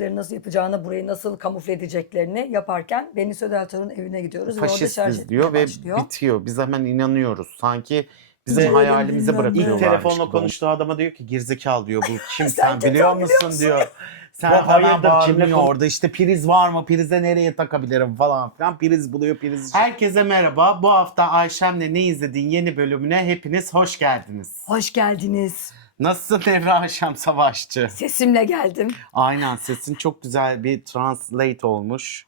nasıl yapacağını, burayı nasıl kamufle edeceklerini yaparken Benicio del Toro'nun evine gidiyoruz ve orada şarj Faşistiz diyor etmeye ve başlıyor. bitiyor. Biz hemen inanıyoruz. Sanki bizim Gidelim, hayalimizi bilmem ne. bırakıyorlarmış İlk telefonla gibi. konuştuğu adama diyor ki gerizekalı diyor, bu kim Sen sen kim, biliyor sen biliyor musun musun? diyor. Sen Bu hemen hayırdır, bağırıyor kimle orada, işte priz var mı, prize nereye takabilirim falan filan, priz buluyor, priz. Herkese merhaba, bu hafta Ayşem'le Ne İzlediğin yeni bölümüne hepiniz hoş geldiniz. Hoş geldiniz. Nasılsın Evra Ayşem Savaşçı? Sesimle geldim. Aynen, sesin çok güzel bir translate olmuş.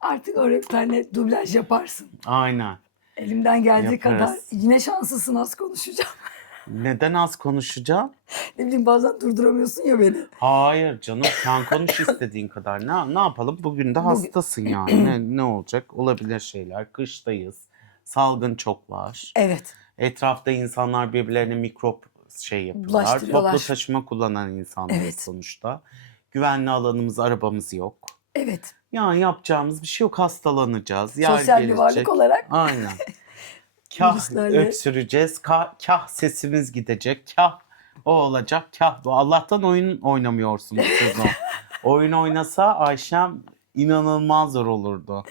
Artık oraya bir tane dublaj yaparsın. Aynen. Elimden geldiği Yaparız. kadar. Yine şanslısın, az konuşacağım. Neden az konuşacağım? Ne bileyim, bazen durduramıyorsun ya beni. Hayır canım, sen konuş istediğin kadar. Ne yapalım? Bugün de hastasın yani. Ne olacak? Olabilir şeyler. Kıştayız. Salgın çok var. Evet. Etrafta insanlar birbirlerine mikrop yapıyorlar. Bulaştırıyorlar. Toplu taşıma kullanan insanlar Evet. sonuçta. Güvenli alanımız, arabamız yok. Evet. Yani yapacağımız bir şey yok. Hastalanacağız. Yer Sosyal bir gelecek. varlık olarak. Aynen. Kah Virüslerle. öksüreceğiz, kah sesimiz gidecek, kah o olacak, kah bu. Allah'tan oyun oynamıyorsun bu sezon. Oyun oynasa Ayşem inanılmaz zor olurdu.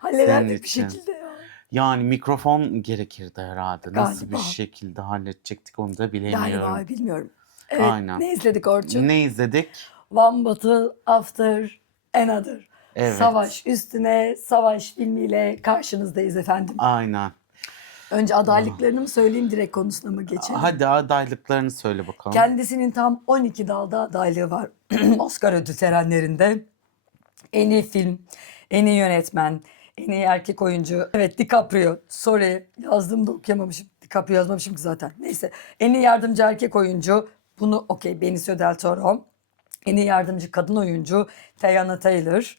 Hallederdik bir için. şekilde ya. Yani mikrofon gerekirdi herhalde. Nasıl Galiba. bir şekilde halledecektik onu da bilemiyorum. Galiba, bilmiyorum. Evet. Aynen. Ne izledik Orçun? Ne izledik? One Battle After Another. Evet. Savaş üstüne savaş filmiyle karşınızdayız efendim. Aynen. Önce adaylıklarını mı söyleyeyim, direkt konusuna mı geçelim? Hadi adaylıklarını söyle bakalım. Kendisinin tam 12 dalda adaylığı var. Oscar ödül törenlerinde. En iyi film, en iyi yönetmen, en iyi erkek oyuncu. Evet, DiCaprio. Sorry, yazdığımda okuyamamışım. DiCaprio yazmamışım ki zaten. Neyse. En iyi yardımcı erkek oyuncu. Bunu okey, Benicio del Toro. En iyi yardımcı kadın oyuncu Teyana Taylor.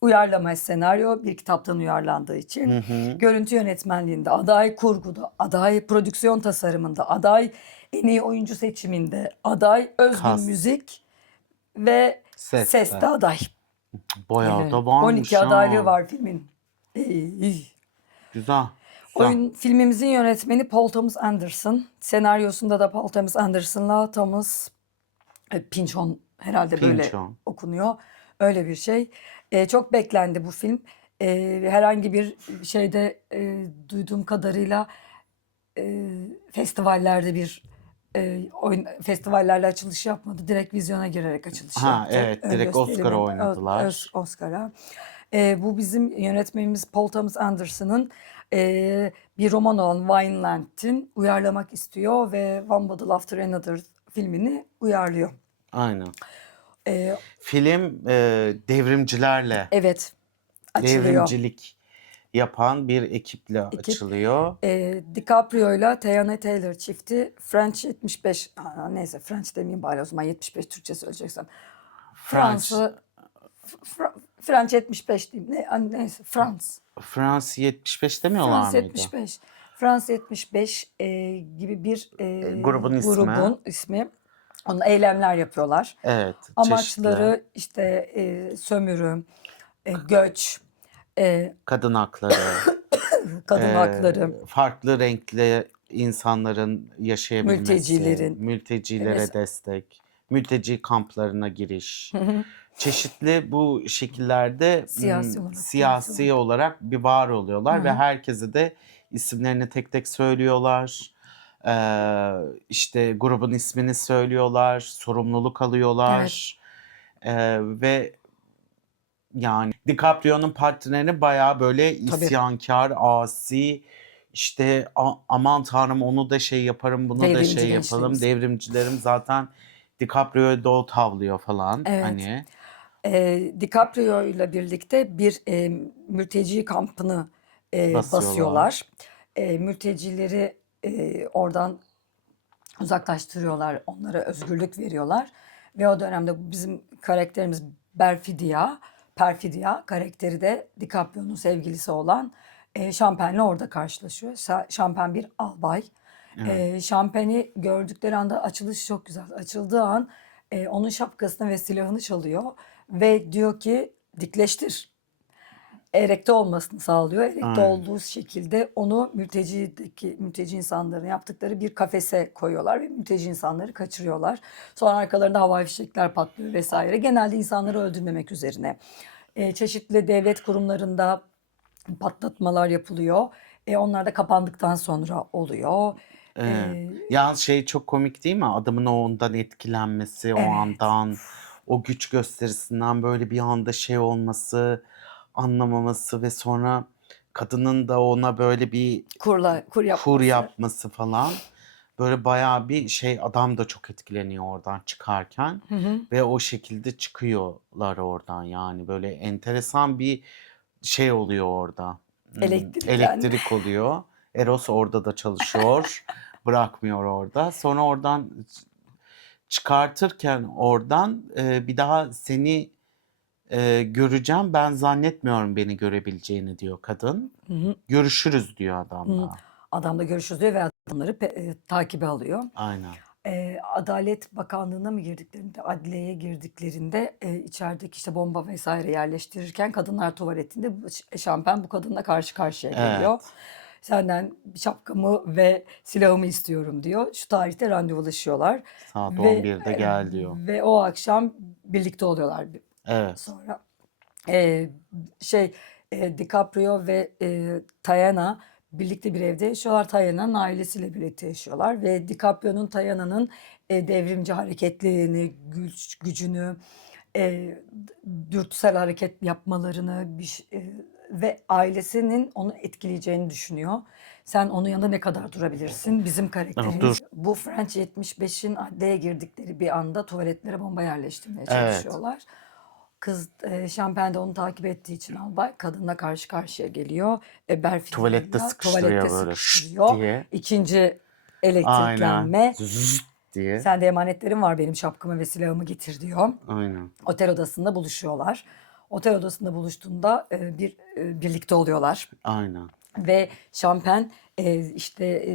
Uyarlama senaryo, bir kitaptan uyarlandığı için. Görüntü yönetmenliğinde aday, kurguda aday, prodüksiyon tasarımında aday, en iyi oyuncu seçiminde aday, özgün Cast. müzik ve Seste. seste aday. Bayağı da varmış 12 ha. adaylığı var filmin. İyi. Güzel. Filmimizin yönetmeni Paul Thomas Anderson. Senaryosunda da Paul Thomas Anderson'la Thomas Pynchon herhalde böyle Pynchon. okunuyor. Öyle bir şey. Çok beklendi bu film. Herhangi bir şeyde duyduğum kadarıyla festivallerde festivallerle açılış yapmadı. Direkt vizyona girerek açılış yaptı. Evet, Ön direkt gösterimi, Oscar'a oynadılar. Oscar'a. Bu bizim yönetmenimiz Paul Thomas Anderson'ın bir roman olan Vineland'in uyarlamak istiyor ve One Battle After Another filmini uyarlıyor. Aynen. Ee, Film devrimcilerle, evet, açılıyor. devrimcilik yapan bir ekiple açılıyor. DiCaprio ile Teyana Taylor çifti French 75, neyse French demeyeyim bari o zaman, 75 Türkçe söyleyeceksem. French 75 diyeyim. Neyse Frans 75 demiyorlar Frans mıydı? 75. Frans 75 gibi bir Grubun ismi. Onun eylemler yapıyorlar. Evet. Amaçları işte sömürü, göç, kadın hakları, kadın hakları, farklı renkli insanların yaşayabilmesi, mültecilere Evet. destek, mülteci kamplarına giriş. Çeşitli bu şekillerde siyasi olarak bir var oluyorlar ve herkese de isimlerini tek tek söylüyorlar. İşte grubun ismini söylüyorlar, sorumluluk alıyorlar. Ve yani DiCaprio'nun partneri bayağı böyle isyankar, asi, işte aman tanrım onu da yaparım, bunu da yapalım. Devrimcilerim zaten DiCaprio'yu da o tavlıyor falan. Evet. Hani. DiCaprio ile birlikte bir mülteci kampını basıyorlar. Mültecileri oradan uzaklaştırıyorlar, onlara özgürlük veriyorlar. Ve o dönemde bizim karakterimiz Perfidia karakteri de DiCaprio'nun sevgilisi olan Champagne'le orada karşılaşıyor. Champagne bir albay. Champagne'i gördükleri anda açılış çok güzel. Açıldığı an onun şapkasını ve silahını çalıyor ve diyor ki dikleştir. erekte olmasını sağlıyor. Erekte Aynen. olduğu şekilde onu mülteci insanların yaptıkları bir kafese koyuyorlar ve mülteci insanları kaçırıyorlar. Sonra arkalarında havai fişekler patlıyor vesaire. Genelde insanları öldürmemek üzerine. Çeşitli devlet kurumlarında patlatmalar yapılıyor. Onlar da kapandıktan sonra oluyor. Yalnız şey çok komik değil mi? Adamın o ondan etkilenmesi, o Evet. andan, o güç gösterisinden böyle bir anda şey olması, anlamaması ve sonra kadının da ona böyle bir Kur kur yapması. yapması falan. Böyle bayağı bir şey, adam da çok etkileniyor oradan çıkarken ve o şekilde çıkıyorlar oradan, yani böyle enteresan bir şey oluyor orada. Elektriklenme. Elektrik oluyor. Eros orada da çalışıyor. Bırakmıyor orada. Sonra oradan çıkartırken oradan bir daha seni göreceğim. Ben zannetmiyorum beni görebileceğini diyor kadın. Görüşürüz diyor adam da. Adamla görüşürüz diyor ve adamları takibe alıyor. Aynen. Adalet Bakanlığı'na mı girdiklerinde, adliyeye girdiklerinde içerideki işte bomba vesaire yerleştirirken kadınlar tuvaletinde Şampen bu kadınla karşı karşıya geliyor. Evet. Senden şapkamı ve silahımı istiyorum diyor. Şu tarihte randevulaşıyorlar. Saat Ve 11'de gel diyor. ve o akşam birlikte oluyorlar. Evet. Sonra e, DiCaprio ve Tayana birlikte bir evde yaşıyorlar. Tayana'nın ailesiyle birlikte yaşıyorlar ve DiCaprio'nun Tayana'nın devrimci hareketlerini, gücünü, e, dürtüsel hareket yapmalarını ve ailesinin onu etkileyeceğini düşünüyor. Sen onun yanında ne kadar durabilirsin? Bizim Dur. karakterimiz. Bu French 75'in adliyeye girdikleri bir anda tuvaletlere bomba yerleştirmeye Evet. çalışıyorlar. Kız Şampen de onu takip ettiği için albay kadınla karşı karşıya geliyor. Tuvalette Berfidya'yla sıkıştırıyor tuvalette böyle şşt sıkıştırıyor. diye. İkinci Aynen. elektriklenme. Zıt diye. Sende emanetlerim var, benim şapkamı ve silahımı getir diyor. Aynen. Otel odasında buluşuyorlar. Otel odasında buluştuğunda birlikte oluyorlar. Aynen. Ve Şampen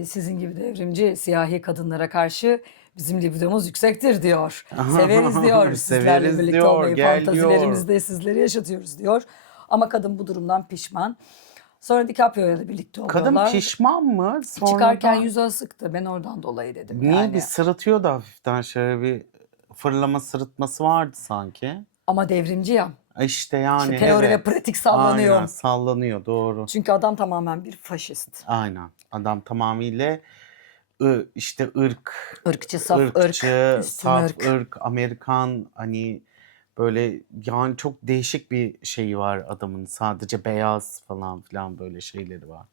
sizin gibi devrimci siyahi kadınlara karşı bizim libidomuz yüksektir diyor. Severiz diyor. Sizlerle Severiz birlikte diyor, olmayı, gel fantazilerimizde sizleri yaşatıyoruz diyor. Ama kadın bu durumdan pişman. Sonra DiCaprio'yla da birlikte Kadın oluyorlar. pişman mı? Çıkarken Sonradan yüzü asıktı. Ben oradan dolayı dedim niye yani. bir sırıtıyor da hafiften, şöyle bir fırlama sırıtması vardı sanki. Ama devrimci ya. İşte yani İşte teori ve evet. pratik sallanıyor. Aynen, sallanıyor, doğru. Çünkü adam tamamen bir faşist. Aynen. Adam tamamıyla işte Irkçı, saf ırk, üstün saf ırk. ırk, Amerikan, hani böyle, yani çok değişik bir şeyi var adamın. Sadece beyaz falan filan böyle şeyleri var.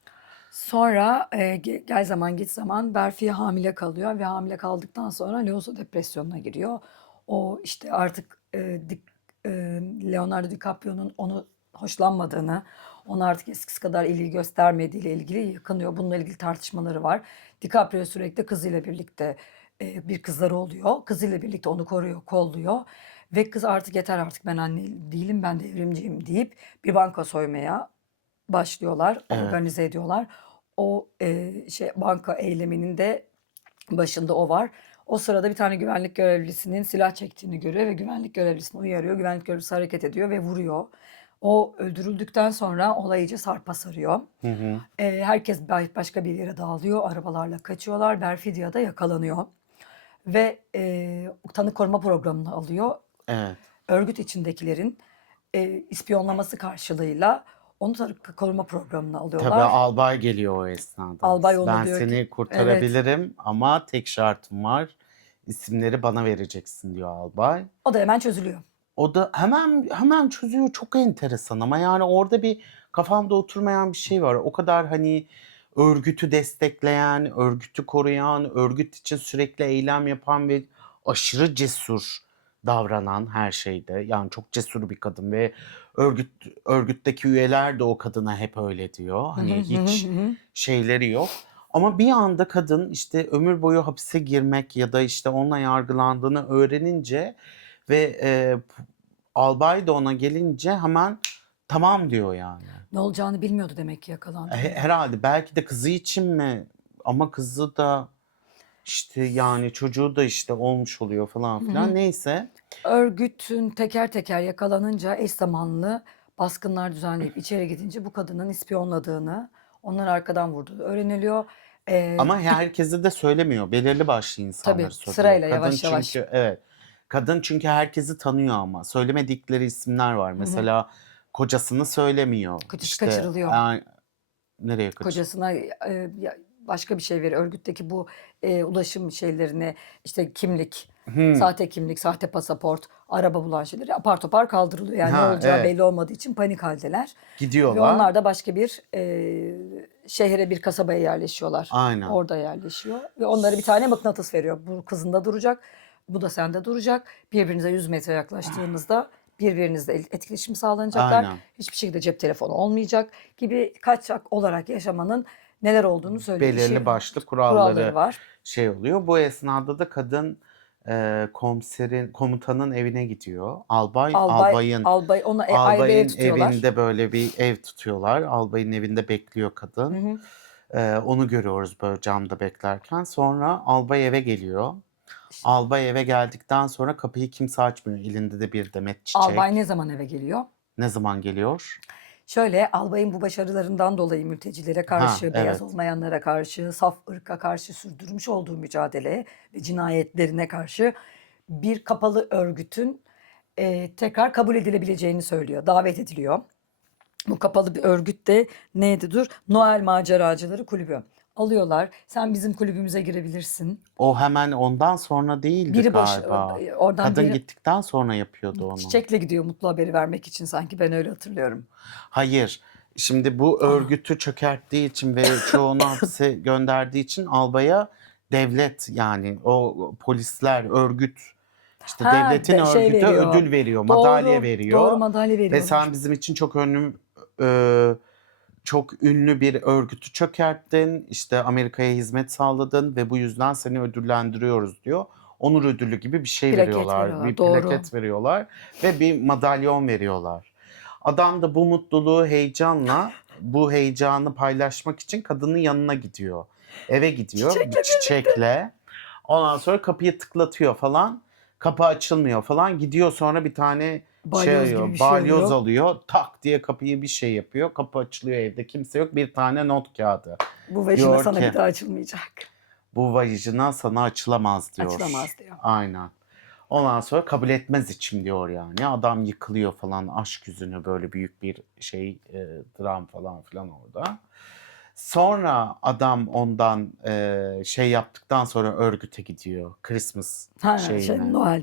Sonra gel zaman git zaman Berfi hamile kalıyor ve hamile kaldıktan sonra Leozo depresyonuna giriyor. O işte artık Leonardo DiCaprio'nun onu hoşlanmadığını, ona artık eskisi kadar ilgi göstermediğiyle ilgili yakınıyor. Bununla ilgili tartışmaları var. DiCaprio sürekli kızıyla birlikte bir kızları oluyor. Kızıyla birlikte onu koruyor, kolluyor. Ve kız artık yeter, artık ben anne değilim, ben devrimciyim deyip bir banka soymaya başlıyorlar, Evet. organize ediyorlar. O banka eyleminin de başında o var. O sırada bir tane güvenlik görevlisinin silah çektiğini görüyor ve güvenlik görevlisini uyarıyor. Güvenlik görevlisi hareket ediyor ve vuruyor. O öldürüldükten sonra olay iyice sarpa sarıyor. Hı hı. Herkes başka bir yere dağılıyor. Arabalarla kaçıyorlar. Berfidia da yakalanıyor. Ve tanık koruma programını alıyor. Evet. Örgüt içindekilerin ispiyonlaması karşılığıyla onu tanık koruma programına alıyorlar. Tabii albay geliyor o esnada. Albay onu Ben diyor seni ki, kurtarabilirim ama tek şartım var. İsimleri bana vereceksin diyor albay. o da hemen çözülüyor. O da hemen çözüyor. Çok enteresan ama yani orada bir kafamda oturmayan bir şey var. O kadar hani örgütü destekleyen, örgütü koruyan, örgüt için sürekli eylem yapan ve aşırı cesur davranan her şeyde. Yani çok cesur bir kadın ve örgütteki üyeler de o kadına hep öyle diyor. Hani hiç şeyleri yok. Ama bir anda kadın işte ömür boyu hapise girmek ya da işte onunla yargılandığını öğrenince ve albay da ona gelince hemen tamam diyor yani. Ne olacağını bilmiyordu demek ki yakalandığında. Herhalde belki de kızı için mi, ama kızı da işte yani çocuğu da işte olmuş oluyor falan filan, neyse. Örgütün teker teker yakalanınca eş zamanlı baskınlar düzenleyip içeri gidince bu kadının ispiyonladığını, onları arkadan vurduğu öğreniliyor. Ama herkese de söylemiyor. Belirli başlı Tabii insanları soruyor. sırayla Kadın yavaş yavaş. çünkü evet. Kadın çünkü herkesi tanıyor ama söylemedikleri isimler var. Mesela kocasını söylemiyor. Kocası İşte kaçırılıyor. nereye kaçır? Kocasına başka bir şey veriyor. Örgütteki bu ulaşım şeylerini işte kimlik, sahte kimlik, sahte pasaport, araba bulan şeyleri apar topar kaldırılıyor. Yani ne Ha, olacağı evet. belli olmadığı için panik haldeler. Ve Gidiyorlar. onlar da başka bir şehre, bir kasabaya yerleşiyorlar. Aynen. Orada yerleşiyor. Ve onlara bir tane mıknatıs veriyor. Bu kızında duracak, bu da sende duracak. Birbirinize 100 metre yaklaştığınızda birbirinizle etkileşim sağlanacaklar. Aynen. Hiçbir şekilde cep telefonu olmayacak gibi kaçak olarak yaşamanın neler olduğunu söylüyor. Belirli başlı kuralları kuralları var. şey oluyor. Bu esnada da kadın komutanın evine gidiyor. Albayın Albay ona ayrı bir ev albayın tutuyorlar. evinde böyle bir ev tutuyorlar. Albayın evinde bekliyor kadın. Onu görüyoruz böyle camda beklerken. Sonra albay eve geliyor. İşte Albay eve geldikten sonra kapıyı kimse açmıyor. Elinde de bir demet çiçek. albay ne zaman eve geliyor? Ne zaman geliyor? Şöyle albayın bu başarılarından dolayı mültecilere karşı, beyaz evet. olmayanlara karşı, saf ırka karşı sürdürmüş olduğu mücadele ve cinayetlerine karşı bir kapalı örgütün tekrar kabul edilebileceğini söylüyor. Davet ediliyor. Bu kapalı bir örgüt de neydi dur? Noel Maceracıları Kulübü. Alıyorlar. Sen bizim kulübümüze girebilirsin. O hemen ondan sonra değildi Biri galiba. oradan Kadın biri gittikten sonra yapıyordu onu. çiçekle gidiyor mutlu haberi vermek için sanki ben öyle hatırlıyorum. Hayır. Şimdi bu örgütü çökerttiği için ve çoğunu hapse gönderdiği için albaya devlet yani o polisler, örgüt işte devletin Şey örgütü veriyor. ödül veriyor, madalya veriyor. Doğru madalya Ve veriyorlar. sen bizim için çok ünlü bir örgütü çökerttin. İşte Amerika'ya hizmet sağladın ve bu yüzden seni ödüllendiriyoruz diyor. Onur ödülü gibi bir şey Plaket veriyorlar. veriyorlar, Bir doğru. plaket veriyorlar ve bir madalyon veriyorlar. Adam da bu mutluluğu heyecanla bu heyecanı paylaşmak için kadının yanına gidiyor. Eve gidiyor bir çiçekle. Ondan sonra kapıyı tıklatıyor falan. Kapı açılmıyor falan. Gidiyor sonra bir tane Balyoz gibi bir şey balyoz alıyor. alıyor. Tak diye kapıyı bir şey yapıyor. Kapı açılıyor evde kimse yok. Bir tane not kağıdı. Bu vajina Diyor sana ki bir daha açılmayacak. bu vajina sana açılamaz diyor. Açılamaz diyor. Aynen. Ondan sonra kabul etmez içim diyor yani. Adam yıkılıyor falan aşk yüzünü böyle büyük bir dram falan filan orada. Sonra adam ondan şey yaptıktan sonra örgüte gidiyor. Christmas şeyine. Noel.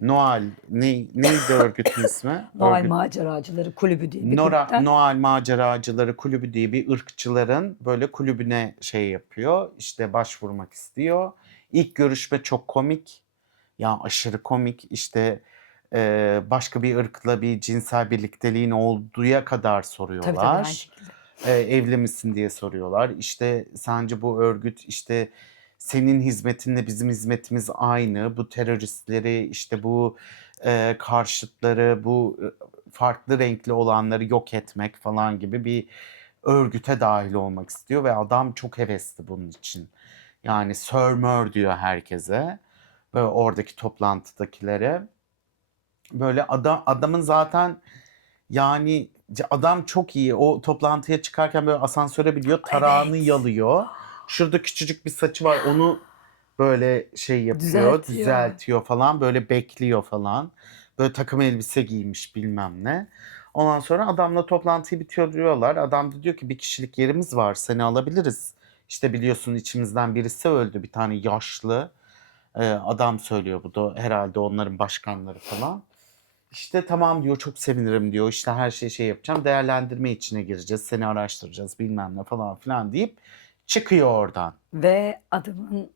Noel neydi örgütün ismi? Noel Maceracıları Kulübü diye bir kulüpten. Noel Maceracıları Kulübü diye bir ırkçıların böyle kulübüne şey yapıyor. İşte başvurmak istiyor. İlk görüşme çok komik. Ya aşırı komik. İşte başka bir ırkla bir cinsel birlikteliğin olduğuya kadar soruyorlar. Tabii aynı şekilde. Evli misin diye soruyorlar. İşte sence bu örgüt işte senin hizmetinle bizim hizmetimiz aynı. Bu teröristleri işte bu karşıtları bu farklı renkli olanları yok etmek falan gibi bir örgüte dahil olmak istiyor ve adam çok hevesli bunun için. Yani Sir Mör diyor herkese ve oradaki toplantıdakilere. Böyle adamın zaten yani adam çok iyi. O toplantıya çıkarken böyle asansöre biniyor, tarağını yalıyor. Şurada küçücük bir saçı var. Onu böyle şey yapıyor, düzeltiyor falan. Böyle bekliyor falan. Böyle takım elbise giymiş bilmem ne. Ondan sonra adamla toplantıyı bitiriyorlar. Adam da diyor ki bir kişilik yerimiz var. Seni alabiliriz. İşte biliyorsun içimizden birisi öldü. Bir tane yaşlı adam söylüyor. Bu da herhalde onların başkanları falan. İşte tamam diyor çok sevinirim diyor. İşte her şey yapacağım. Değerlendirme içine gireceğiz. Seni araştıracağız bilmem ne falan filan deyip çıkıyor oradan. Ve adamın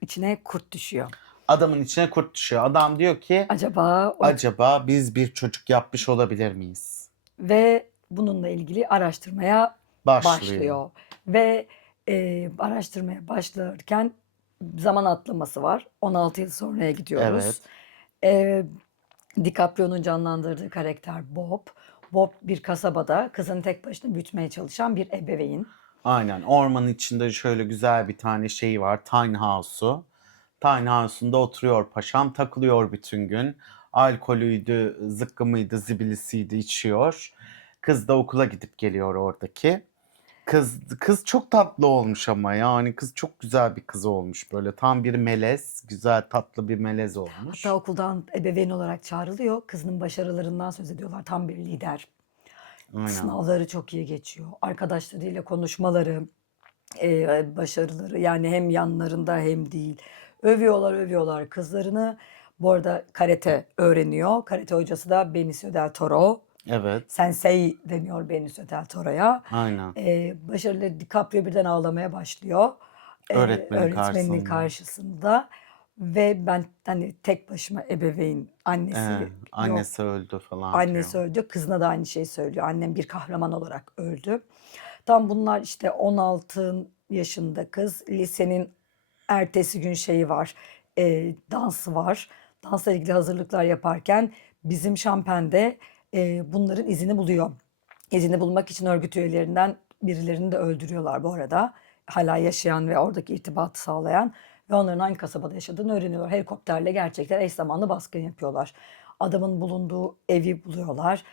içine kurt düşüyor. Adamın içine kurt düşüyor. Adam diyor ki acaba biz bir çocuk yapmış olabilir miyiz? Ve bununla ilgili araştırmaya başlıyor. Ve araştırmaya başlarken zaman atlaması var. 16 yıl sonraya gidiyoruz. DiCaprio'nun canlandırdığı karakter Bob. Bob bir kasabada kızını tek başına büyütmeye çalışan bir ebeveyn. Aynen. Ormanın içinde şöyle güzel bir tane şeyi var. Tiny House'u. Tiny House'unda oturuyor paşam. Takılıyor bütün gün. Alkolüydü, zıkkımıydı, zibilisiydi, içiyor. Kız da okula gidip geliyor oradaki. Kız çok tatlı olmuş ama yani kız çok güzel bir kız olmuş böyle. Tam bir melez, güzel tatlı bir melez olmuş. Hatta okuldan ebeveyn olarak çağrılıyor. Kızının başarılarından söz ediyorlar. Tam bir lider. Aynen. Sınavları çok iyi geçiyor. Arkadaşlarıyla konuşmaları, başarıları yani hem yanlarında hem değil. Övüyorlar kızlarını. Bu arada karate öğreniyor. Karate hocası da Benicio del Toro. Evet, Sensei deniyor Benicio del Toro'ya. aynen. Başarılı DiCaprio birden ağlamaya başlıyor. Öğretmenin Öğretmeninin karşısında. Ve ben hani tek başıma ebeveyn, annesi yok. Annesi öldü falan Annesi diyor. öldü. Kızına da aynı şeyi söylüyor. Annem bir kahraman olarak öldü. Tam bunlar işte 16 yaşında kız. Lisenin ertesi gün şeyi var. Dansı var. Dansla ilgili hazırlıklar yaparken bizim Şampen'de bunların izini buluyor. İzini bulmak için örgüt üyelerinden birilerini de öldürüyorlar bu arada. Hala yaşayan ve oradaki irtibatı sağlayan ve onların hangi kasabada yaşadığını öğreniyorlar. Helikopterle gerçekten eş zamanlı baskın yapıyorlar. Adamın bulunduğu evi buluyorlar.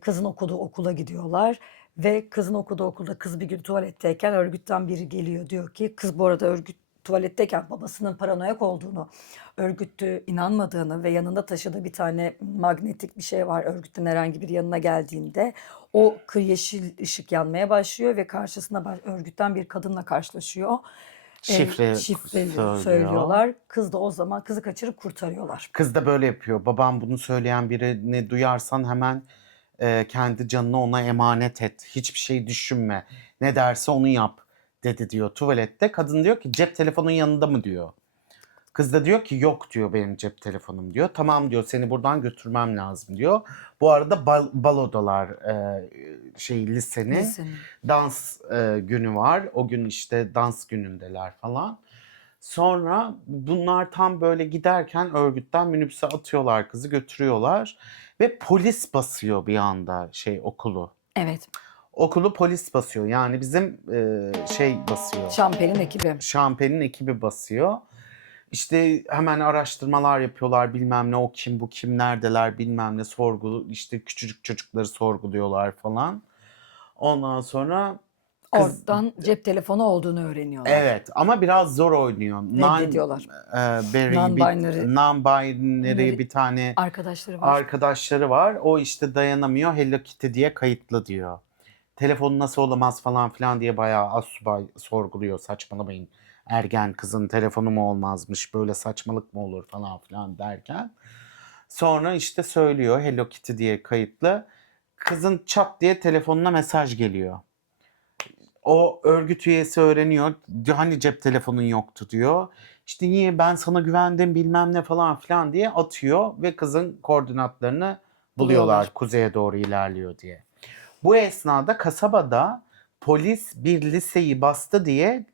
Kızın okuduğu okula gidiyorlar. Ve kızın okuduğu okulda kız bir gün tuvaletteyken örgütten biri geliyor. Diyor ki kız bu arada tuvaletteyken babasının paranoyak olduğunu, örgütü inanmadığını ve yanında taşıdığı bir tane magnetik bir şey var örgütün herhangi bir yanına geldiğinde. O yeşil ışık yanmaya başlıyor ve karşısına örgütten bir kadınla karşılaşıyor. Şifre Söylüyorlar. Kız da o zaman kızı kaçırıp kurtarıyorlar. Kız da böyle yapıyor. Babam bunu söyleyen birini duyarsan hemen kendi canını ona emanet et. Hiçbir şey düşünme. Ne derse onu yap dedi diyor tuvalette. Kadın diyor ki cep telefonun yanında mı diyor. Kız da diyor ki yok diyor benim cep telefonum diyor. Tamam diyor seni buradan götürmem lazım diyor. Bu arada balodalar lisenin dans günü var. O gün işte dans günündeler falan. Sonra bunlar tam böyle giderken örgütten minibüse atıyorlar kızı götürüyorlar. Ve polis basıyor bir anda okulu. Evet. Okulu polis basıyor. Yani bizim basıyor. Şampen'in ekibi basıyor. İşte hemen araştırmalar yapıyorlar bilmem ne o kim bu kim neredeler bilmem ne işte küçücük çocukları sorguluyorlar falan. Ondan sonra oradan cep telefonu olduğunu öğreniyorlar. Evet ama biraz zor oynuyor. Reddediyorlar. Non-binary bir tane arkadaşları var. O işte dayanamıyor. Hello Kitty diye kayıtlı diyor. Telefonu nasıl olamaz falan filan diye bayağı asubay sorguluyor. Saçmalamayın. Ergen kızın telefonu mu olmazmış? Böyle saçmalık mı olur falan filan derken. Sonra işte söylüyor Hello Kitty diye kayıtlı. Kızın çat diye telefonuna mesaj geliyor. O örgüt üyesi öğreniyor. Hani cep telefonun yoktu diyor. İşte niye ben sana güvendim bilmem ne falan filan diye atıyor ve kızın koordinatlarını buluyorlar. Kuzeye doğru ilerliyor diye. Bu esnada kasabada polis bir liseyi bastı diye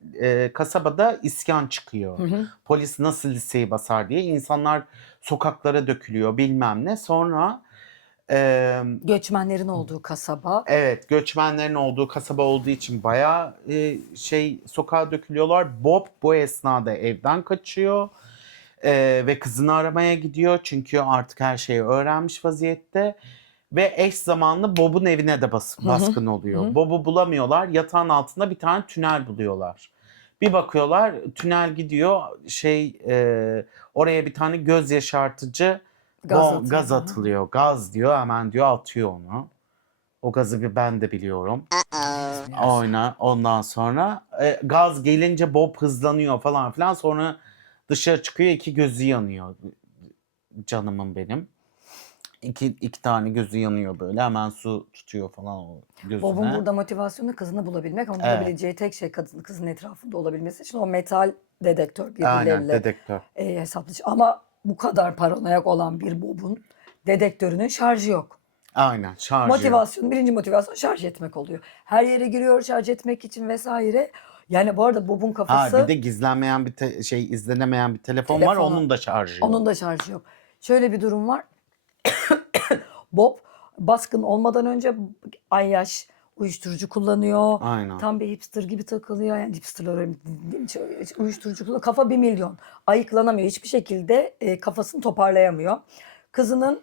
kasabada isyan çıkıyor. Polis nasıl liseyi basar diye insanlar sokaklara dökülüyor bilmem ne. Sonra göçmenlerin olduğu kasaba. Evet, göçmenlerin olduğu kasaba olduğu için bayağı sokağa dökülüyorlar. Bob bu esnada evden kaçıyor ve kızını aramaya gidiyor çünkü artık her şeyi öğrenmiş vaziyette. Ve eş zamanlı Bob'un evine de baskın oluyor. Bob'u bulamıyorlar. Yatağın altında bir tane tünel buluyorlar. Bir bakıyorlar tünel gidiyor. Oraya bir tane göz yaşartıcı gaz atılıyor. Gaz diyor hemen diyor atıyor onu. O gazı ben de biliyorum. Ondan sonra gaz gelince Bob hızlanıyor falan filan. Sonra dışarı çıkıyor 2 gözü yanıyor. Canımın benim. İki tane gözü yanıyor böyle hemen su tutuyor falan o gözüne. Bob'un burada motivasyonu kızını bulabilmek ama bulabileceği tek şey kızın etrafında olabilmesi için o metal dedektör birbirleriyle hesaplayacak. Ama bu kadar paranoyak olan bir Bob'un dedektörünün şarjı yok. Aynen şarjı yok. Birinci motivasyon şarj etmek oluyor. Her yere giriyor şarj etmek için vesaire. Yani bu arada Bob'un kafası... Bir de gizlenmeyen izlenemeyen bir telefon var onun da şarjı yok. Onun da şarjı yok. Şöyle bir durum var. Bob baskın olmadan önce ayyaş uyuşturucu kullanıyor. Aynen. Tam bir hipster gibi takılıyor. Yani hipsterlar uyuşturucu kullanıyor. Kafa 1 milyon. Ayıklanamıyor. Hiçbir şekilde kafasını toparlayamıyor. Kızının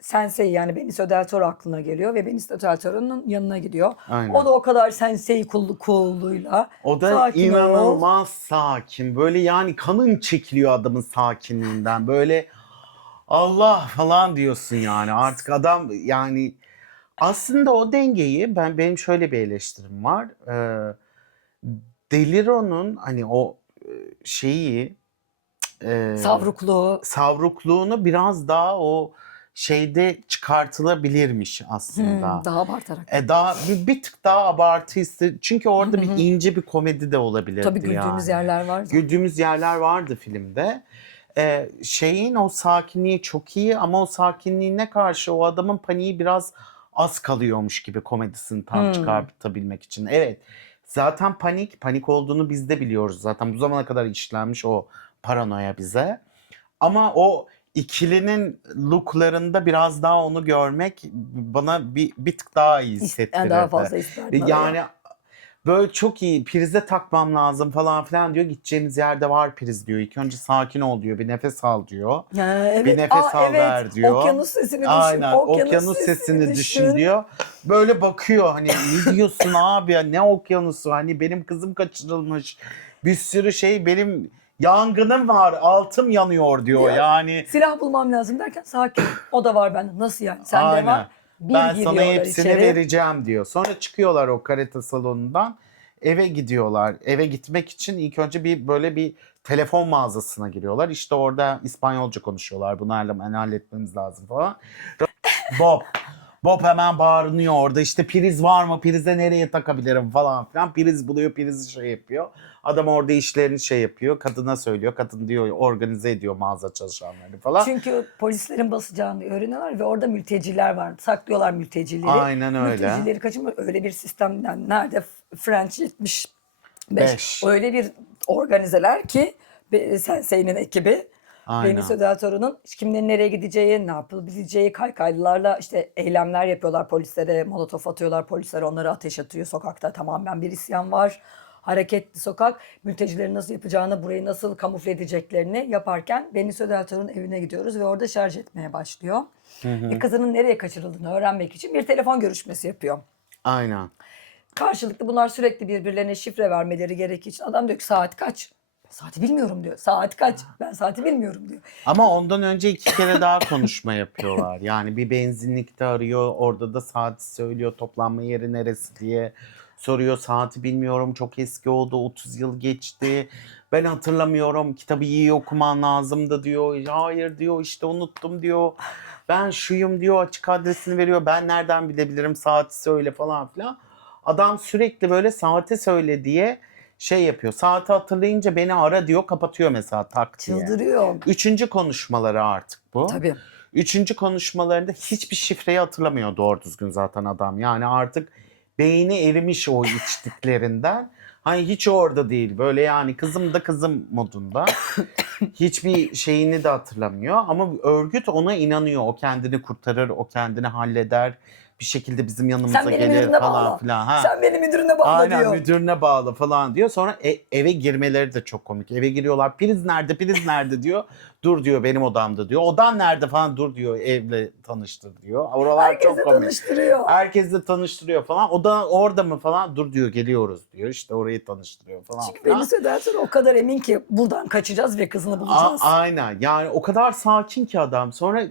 sensei yani Benicio del Toro aklına geliyor ve Benicio del Toro'nun yanına gidiyor. Aynen. O da o kadar sensei cool'luğuyla O da sakin ol. inanılmaz sakin. Böyle yani kanın çekiliyor adamın sakinliğinden. Böyle Allah falan diyorsun yani. Artık adam yani aslında o dengeyi benim şöyle bir eleştirim var. Deliro'nun hani o şeyi Savrukluğu. savrukluğunu biraz daha o şeyde çıkartılabilirmiş aslında. Daha abartarak. Daha bir tık daha abartı çünkü orada bir ince bir komedi de olabilirdi Tabii güldüğümüz yani. yerler var. Güldüğümüz yerler vardı filmde. Şeyin o sakinliği çok iyi ama o sakinliğine karşı o adamın paniği biraz az kalıyormuş gibi komedisini tam çıkartabilmek için. Evet. Zaten panik olduğunu biz de biliyoruz. Zaten bu zamana kadar işlenmiş o paranoya bize. Ama o ikilinin looklarında biraz daha onu görmek bana bir tık daha iyi hissettirirdi. Daha fazla isterdim. Yani böyle çok iyi prize takmam lazım falan filan diyor. Gideceğimiz yerde var priz diyor. İlk önce sakin ol diyor. Bir nefes al diyor. Evet. Bir nefes al ver diyor. Okyanus sesini düşün. Aynen okyanus sesini düşün diyor. Böyle bakıyor hani ne diyorsun abi ya ne okyanusu hani benim kızım kaçırılmış. Bir sürü şey benim yangınım var altım yanıyor diyor yani. Silah bulmam lazım derken sakin. O da var bende. Nasıl yani? Sende var. Ben sana giriyorlar hepsini içeri. vereceğim diyor. Sonra çıkıyorlar o karate salonundan. Eve gidiyorlar. Eve gitmek için ilk önce böyle bir telefon mağazasına giriyorlar. İşte orada İspanyolca konuşuyorlar. Bunlarla halletmemiz lazım falan. Bob hemen bağırıyor orada. İşte priz var mı? Prize nereye takabilirim falan filan. Priz buluyor. Prizi şey yapıyor. Adam orada işlerini şey yapıyor. Kadına söylüyor. Kadın diyor organize ediyor mağaza çalışanlarını falan. Çünkü polislerin basacağını öğreniyorlar ve orada mülteciler var. Saklıyorlar mültecileri. Aynen öyle. Mültecileri kaçırmak öyle bir sistemden nerede French 75 öyle bir organizeler ki Sensei'nin ekibi Benicio del Toro'nun kimlerin nereye gideceği, ne yapılabileceği kaykaylılarla işte eylemler yapıyorlar polislere, molotof atıyorlar polislere onları ateş atıyor sokakta tamamen bir isyan var. Hareketli sokak mültecilerin nasıl yapacağını burayı nasıl kamufle edeceklerini yaparken Benicio del Toro'nun evine gidiyoruz ve orada şarj etmeye başlıyor. Kızının nereye kaçırıldığını öğrenmek için bir telefon görüşmesi yapıyor. Aynen. Karşılıklı bunlar sürekli birbirlerine şifre vermeleri gerektiği için adam diyor ki saat kaç? Saati bilmiyorum diyor. Saat kaç? Ben saati bilmiyorum diyor. Ama ondan önce 2 kere daha konuşma yapıyorlar. Yani bir benzinlikte arıyor. Orada da saati söylüyor. Toplanma yeri neresi diye soruyor. Saati bilmiyorum. Çok eski oldu. 30 yıl geçti. Ben hatırlamıyorum. Kitabı iyi okuman lazımdı diyor. Hayır diyor işte unuttum diyor. Ben şuyum diyor. Açık adresini veriyor. Ben nereden bilebilirim saati söyle falan filan. Adam sürekli böyle saati söyle diye şey yapıyor. Saati hatırlayınca beni ara diyor. Kapatıyor mesela tak diye. Çıldırıyor. 3. konuşmaları artık bu. Tabii. 3. konuşmalarında hiçbir şifreyi hatırlamıyor doğru düzgün zaten adam. Yani artık beyni erimiş o içtiklerinden. Hani hiç orada değil. Böyle yani kızım da kızım modunda. Hiçbir şeyini de hatırlamıyor. Ama örgüt ona inanıyor. O kendini kurtarır, o kendini halleder. Bir şekilde bizim yanımıza gelir falan filan. Ha. Sen beni müdürüne bağla Aynen, diyor. müdürüne bağlı falan diyor. Sonra eve girmeleri de çok komik. Eve giriyorlar. Priz nerede? Priz nerede diyor. Dur diyor benim odamda diyor. Odan nerede falan dur diyor. Evle tanıştır diyor. Oralar Herkese çok komik. tanıştırıyor. Herkesle tanıştırıyor falan. O da orada mı falan dur diyor geliyoruz diyor. İşte orayı tanıştırıyor falan. Çünkü Benicio del Toro o kadar emin ki buradan kaçacağız ve kızını bulacağız. Aynen. Yani o kadar sakin ki adam. Sonra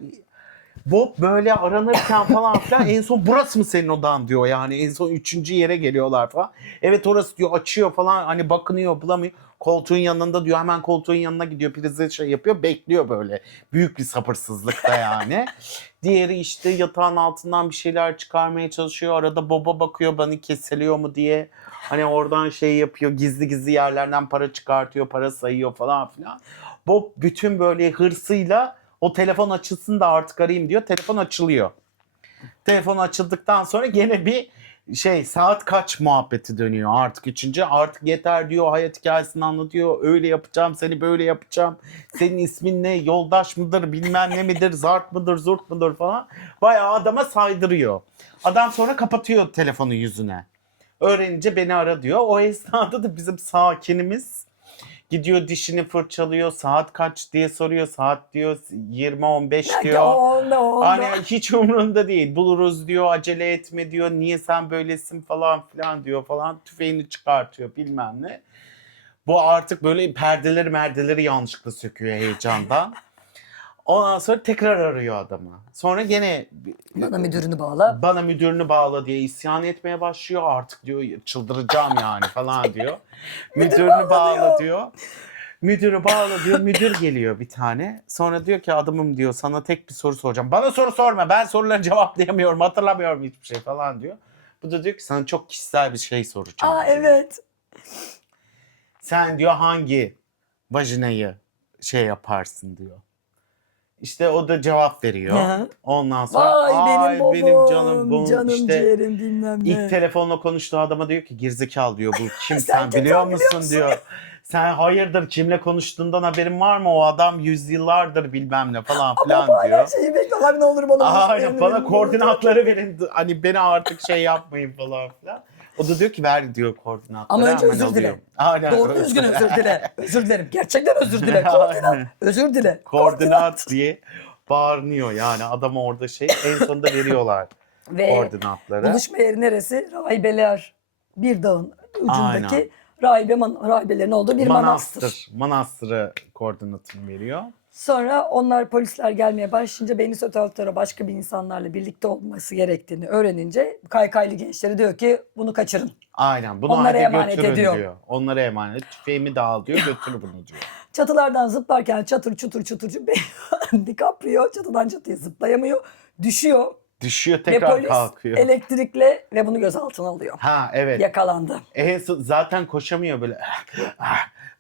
Bob böyle aranırken falan filan en son burası mı senin odan diyor yani en son 3. yere geliyorlar falan. Evet orası diyor açıyor falan hani bakınıyor bulamıyor. Koltuğun yanında diyor hemen koltuğun yanına gidiyor prize şey yapıyor bekliyor böyle büyük bir sabırsızlıkta yani. Diğeri işte yatağın altından bir şeyler çıkarmaya çalışıyor arada Bob'a bakıyor bana kesiliyor mu diye. Hani oradan şey yapıyor gizli gizli yerlerden para çıkartıyor para sayıyor falan filan. Bob bütün böyle hırsıyla o telefon açılsın da artık arayayım diyor. Telefon açılıyor. Telefon açıldıktan sonra gene bir saat kaç muhabbeti dönüyor artık 3. Artık yeter diyor hayat hikayesini anlatıyor. Öyle yapacağım seni böyle yapacağım. Senin ismin ne yoldaş mıdır bilmem ne midir zart mıdır zurt mudur falan. Bayağı adama saydırıyor. Adam sonra kapatıyor telefonu yüzüne. Öğrenince beni ara diyor. O esnada da bizim sakinimiz Gidiyor dişini fırçalıyor. Saat kaç diye soruyor. Saat diyor 20:15 Belki diyor. onda. Hani hiç umurunda değil. Buluruz diyor. Acele etme diyor. Niye sen böylesin falan filan diyor falan. Tüfeğini çıkartıyor bilmem ne. Bu artık böyle merdeleri yanlışlıkla söküyor heyecandan. Ondan sonra tekrar arıyor adamı. Sonra gene Bana müdürünü bağla. bana müdürünü bağla diye isyan etmeye başlıyor. Artık diyor çıldıracağım yani falan diyor. Müdürünü bağla diyor. Müdürü bağla diyor. Müdür geliyor bir tane. Sonra diyor ki adamım diyor sana tek bir soru soracağım. Bana soru sorma. Ben soruları cevaplayamıyorum. Hatırlamıyorum hiçbir şey falan diyor. Bu da diyor ki sana çok kişisel bir şey soracağım. Aa diyor. evet. Sen diyor hangi vajinayı şey yaparsın diyor. İşte o da cevap veriyor. Hı. Ondan sonra Vay benim babam, benim canım bu canım işte ciğerim bilmem ne. ilk telefonla konuştuğu adama diyor ki gerizekalı diyor bu kim Sen sen kim, biliyor sen biliyor musun diyor. Sen hayırdır kimle konuştuğundan haberin var mı o adam yüzyıllardır bilmem ne falan filan Baba hala diyor. şeyi bekle abi ne olur bana Aynen bana koordinatları verin hani beni artık şey yapmayın falan filan. O da diyor ki ver diyor koordinatları. Ama önce hemen özür dile. alıyorum. Aynen. Doğru düzgün özür dile. Özür dilerim. Gerçekten özür dile. Koordinat. Aynen. Özür dile. Koordinat diye bağırıyor yani adam orada şey en sonunda veriyorlar Ve koordinatları. buluşma yeri neresi? Rahibeler. Bir dağın ucundaki Aynen. rahibelerin olduğu bir manastır. Manastırı koordinatını veriyor. Sonra onlar polisler gelmeye başlayınca Beni Sötaltör'e başka bir insanlarla birlikte olması gerektiğini öğrenince kaykaylı gençleri diyor ki bunu kaçırın. Aynen bunu Onlara hadi emanet götürün ediyor. diyor. Onlara emanet. Tüfeğimi de al diyor götür bunu diyor. Çatılardan zıplarken çatır çutur DiCaprio çatıdan çatıya zıplayamıyor. Düşüyor. Düşüyor Ve tekrar polis kalkıyor. elektrikle ve bunu gözaltına alıyor. Ha evet. Yakalandı. Zaten koşamıyor böyle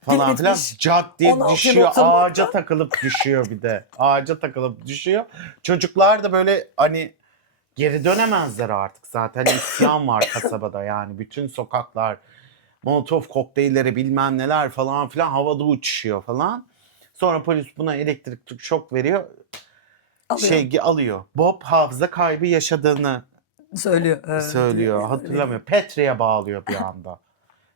falan Pil filan. bitmiş. Cart diye 16 yıl düşüyor. oturmakla. Ağaca takılıp düşüyor bir de. Ağaca takılıp düşüyor. Çocuklar da böyle hani geri dönemezler artık. Zaten isyan var kasabada yani. Bütün sokaklar Molotov kokteylleri bilmem neler falan filan havada uçuşuyor falan. Sonra polis buna elektrik şok veriyor. Alıyor. Bob hafıza kaybı yaşadığını Söylüyor. söylüyor. Hatırlamıyor. Petre'ye bağlıyor bir anda.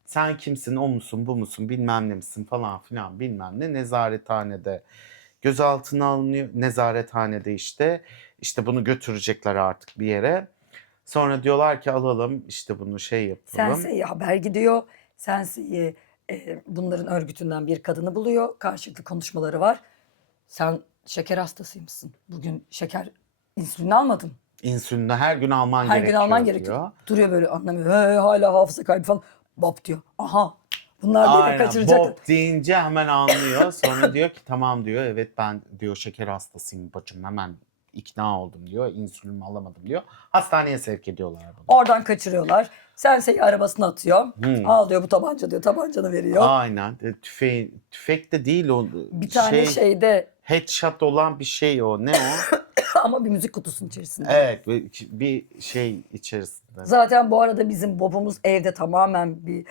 Sen kimsin, o musun, bu musun, bilmem ne misin falan filan bilmem ne. Nezarethanede gözaltına alınıyor. Nezarethanede işte bunu götürecekler artık bir yere. Sonra diyorlar ki alalım işte bunu şey yapalım. Sensei'ye haber gidiyor. Sensei bunların örgütünden bir kadını buluyor. Karşılıklı konuşmaları var. Sen şeker hastasıymışsın. Bugün insülin almadın. İnsülini her gün alman Her gerekiyor gün alman diyor. gerekiyor. Duruyor böyle anlamıyor. Hala hafıza kaybı falan. Bob diyor. Aha. Bunlar beni Aynen. kaçıracak. Bob deyince hemen anlıyor. Sonra diyor ki tamam diyor. Evet ben diyor şeker hastasıyım bacım. Hemen ikna oldum diyor. İnsülin alamadım diyor. Hastaneye sevk ediyorlar bunu. Oradan kaçırıyorlar. Sensei arabasına atıyor. Al diyor bu tabanca diyor. Tabancanı veriyor. Aynen. Tüfek de değil o. Bir tane şeyde Headshot olan bir şey o. Ne o? ama bir müzik kutusunun içerisinde. Evet. Bir şey içerisinde. Zaten bu arada bizim Bob'umuz evde tamamen bir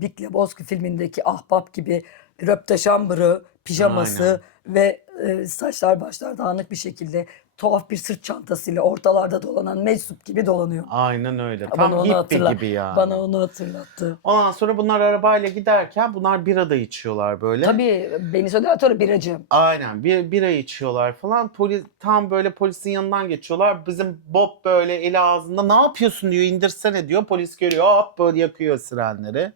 Big Lebowski filmindeki ahbap gibi röpte şambırı, pijaması ve saçlar başlar dağınık bir şekilde tuhaf bir sırt çantasıyla ortalarda dolanan meczup gibi dolanıyor. Aynen öyle. Bana Tam onu hippie gibi yani. Bana onu hatırlattı. Ondan sonra bunlar arabayla giderken bunlar bira da içiyorlar böyle. Tabii Benicio del Toro biracı. Aynen bira içiyorlar falan. Tam böyle polisin yanından geçiyorlar. Bizim Bob böyle eli ağzında ne yapıyorsun diyor indirsene diyor. Polis görüyor hop böyle yakıyor sirenleri.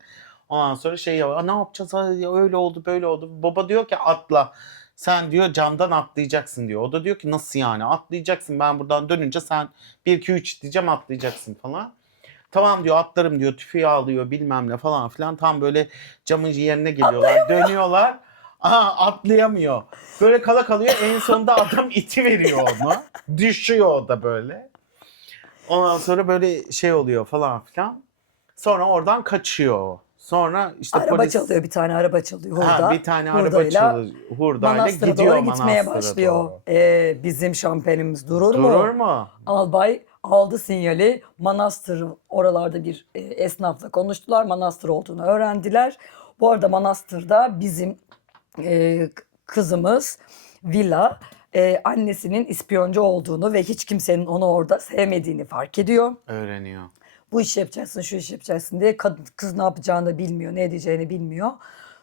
Ondan sonra şey yapıyor. Ne yapacağız öyle oldu böyle oldu. Baba diyor ki atla. Sen diyor camdan atlayacaksın diyor. O da diyor ki nasıl yani atlayacaksın ben buradan dönünce sen 1-2-3 diyeceğim atlayacaksın falan. Tamam diyor atlarım diyor tüfeği alıyor bilmem ne falan filan. Tam böyle camın yerine geliyorlar dönüyorlar. Aha atlayamıyor. Böyle kala kalıyor en sonunda adam iti veriyor onu. Düşüyor o da böyle. Ondan sonra böyle şey oluyor falan filan. Sonra oradan kaçıyor o. Sonra işte Araba çalıyor bir tane araba çalıyor hurda. Ha, bir tane araba Hurdayla çalıyor. Hurdayla Manastır'a gidiyor doğru gitmeye manastıra başlıyor. doğru. Bizim şampenimiz durur Durur mu? mu? Albay aldı sinyali. Manastır oralarda bir esnafla konuştular. Manastır olduğunu öğrendiler. Bu arada manastırda bizim kızımız Villa annesinin ispiyoncu olduğunu ve hiç kimsenin onu orada sevmediğini fark ediyor. Öğreniyor. Bu işi yapacaksın, şu işi yapacaksın diye kız ne yapacağını da bilmiyor, ne edeceğini bilmiyor.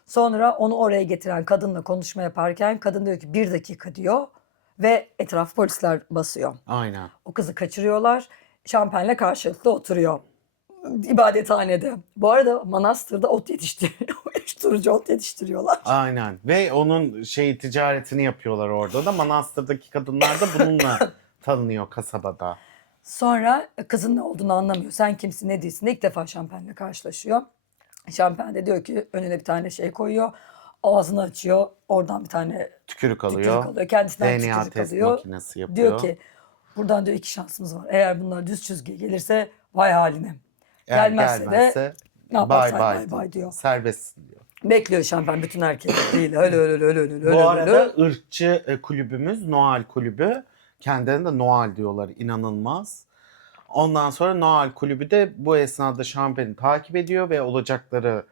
Sonra onu oraya getiren kadınla konuşma yaparken kadın diyor ki 1 dakika diyor ve etraf polisler basıyor. Aynen. O kızı kaçırıyorlar. Şampenle karşılıklı oturuyor ibadethanede. Bu arada manastırda ot yetiştiriyor. Uyuşturucu ot yetiştiriyorlar. Aynen. Ve onun ticaretini yapıyorlar orada da. Manastırdaki kadınlar da bununla tanınıyor kasabada. Sonra kızın ne olduğunu anlamıyor. Sen kimsin, ne değilsin. İlk defa Şampen'le karşılaşıyor. Şampen de diyor ki önüne bir tane şey koyuyor. Ağzını açıyor. Oradan bir tane Tükürük tükürük alıyor. alıyor. Kendisinden DNA tükürük test alıyor. makinesi yapıyor. Diyor ki buradan diyor 2 şansımız var. Eğer bunlar düz çizgiye gelirse vay haline. Eğer Gelmezse de ne yaparsan bay bay diyor. Serbestsin diyor. Bekliyor Şampen bütün erkekleriyle. Öyle. Bu arada ırkçı kulübümüz Noel kulübü. Kendilerine de Noel diyorlar, inanılmaz. Ondan sonra Noel kulübü de bu esnada Şampen'i takip ediyor ve olacakları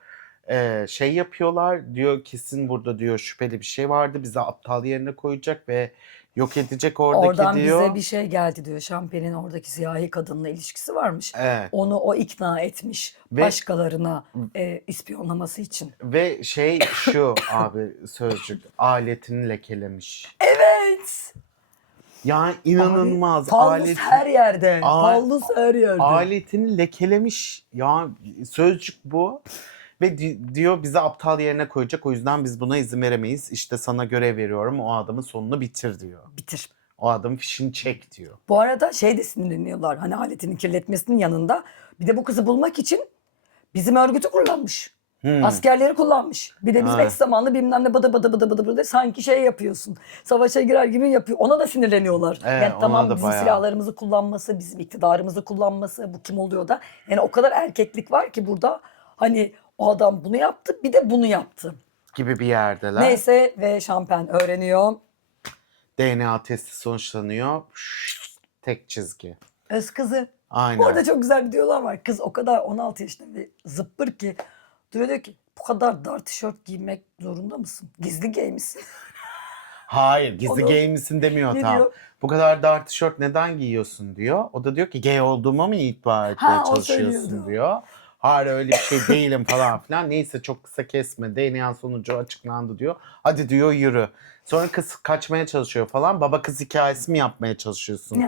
yapıyorlar. Diyor kesin burada diyor şüpheli bir şey vardı. Bizi aptal yerine koyacak ve yok edecek oradaki oradan diyor. bize bir şey geldi diyor. Şampen'in oradaki siyahi kadınla ilişkisi varmış. Evet. Onu o ikna etmiş başkalarına ispiyonlaması için. Ve şu abi sözcük aletini lekelemiş. Evet. Yani inanılmaz. Pallus her yerde. A- Pallus her yerde. Aletini lekelemiş. Ya sözcük bu. Ve diyor bizi aptal yerine koyacak. O yüzden biz buna izin veremeyiz. İşte sana görev veriyorum. O adamın sonunu bitir diyor. Bitir. O adamın fişini çek diyor. Bu arada de sinirleniyorlar. Hani aletini kirletmesinin yanında. Bir de bu kızı bulmak için bizim örgütü kullanmış. Askerleri kullanmış. Bir de biz eş zamanlı bilmem ne bıdı sanki yapıyorsun. Savaşa girer gibi yapıyor. Ona da sinirleniyorlar. Evet, yani tamam bizim bayağı. silahlarımızı kullanması, bizim iktidarımızı kullanması, bu kim oluyor da. Yani o kadar erkeklik var ki burada. Hani o adam bunu yaptı, bir de bunu yaptı. Gibi bir yerdeler. Neyse ve Şampen öğreniyor. DNA testi sonuçlanıyor. Tek çizgi. Öz kızı. Aynen. Orada çok güzel videolar var. Kız o kadar 16 yaşında bir zıppır ki. Diyor ki bu kadar dar tişört giymek zorunda mısın? Gizli giymişsin. Hayır, gizli Onu- gay misin demiyor Ne tam. diyor? Bu kadar dar tişört neden giyiyorsun diyor. O da diyor ki gay olduğumu mu iddia etmeye Ha, o çalışıyorsun söylüyordu. diyor. Hayır öyle bir şey değilim falan filan. Neyse çok kısa kesme. DNA sonucu açıklandı diyor. Hadi diyor yürü. Sonra kız kaçmaya çalışıyor falan. Baba kız hikayesi mi yapmaya çalışıyorsun?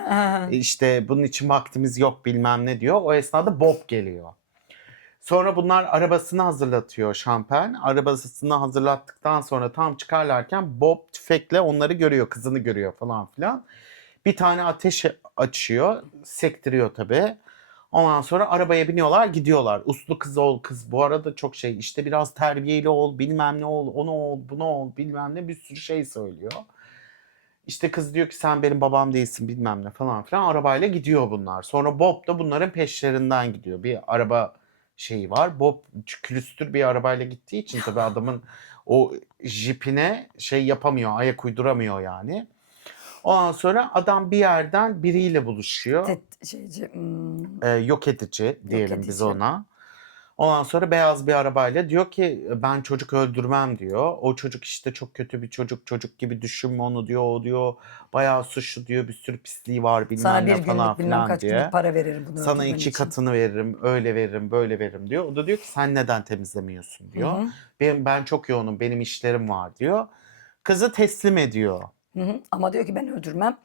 İşte bunun için vaktimiz yok bilmem ne diyor. O esnada Bob geliyor. Sonra bunlar arabasını hazırlatıyor Şampen. Arabasını hazırlattıktan sonra tam çıkarlarken Bob tüfekle onları görüyor, kızını görüyor falan filan. Bir tane ateş açıyor, sektiriyor tabii. Ondan sonra arabaya biniyorlar, gidiyorlar. Uslu kız ol kız. Bu arada çok işte biraz terbiyeli ol, bilmem ne ol, onu ol, bunu ol, bilmem ne bir sürü şey söylüyor. İşte kız diyor ki sen benim babam değilsin bilmem ne falan filan. Arabayla gidiyor bunlar. Sonra Bob da bunların peşlerinden gidiyor. Bir araba var. Bob külüstür bir arabayla gittiği için tabii adamın o jipine yapamıyor, ayak uyduramıyor yani. Ondan sonra adam bir yerden biriyle buluşuyor. Yok edici diyelim biz ona. Ondan sonra beyaz bir arabayla diyor ki ben çocuk öldürmem diyor. O çocuk işte çok kötü bir çocuk gibi düşünme onu diyor. O diyor bayağı suçlu diyor, bir sürü pisliği var bilmem Sana ne bir falan günlük bilmem filan kaç diye. günlük para veririm bunu Sana öldürmen 2 için. katını veririm, öyle veririm, böyle veririm diyor. O da diyor ki sen neden temizlemiyorsun diyor. Ben çok yoğunum, benim işlerim var diyor. Kızı teslim ediyor. Ama diyor ki ben öldürmem.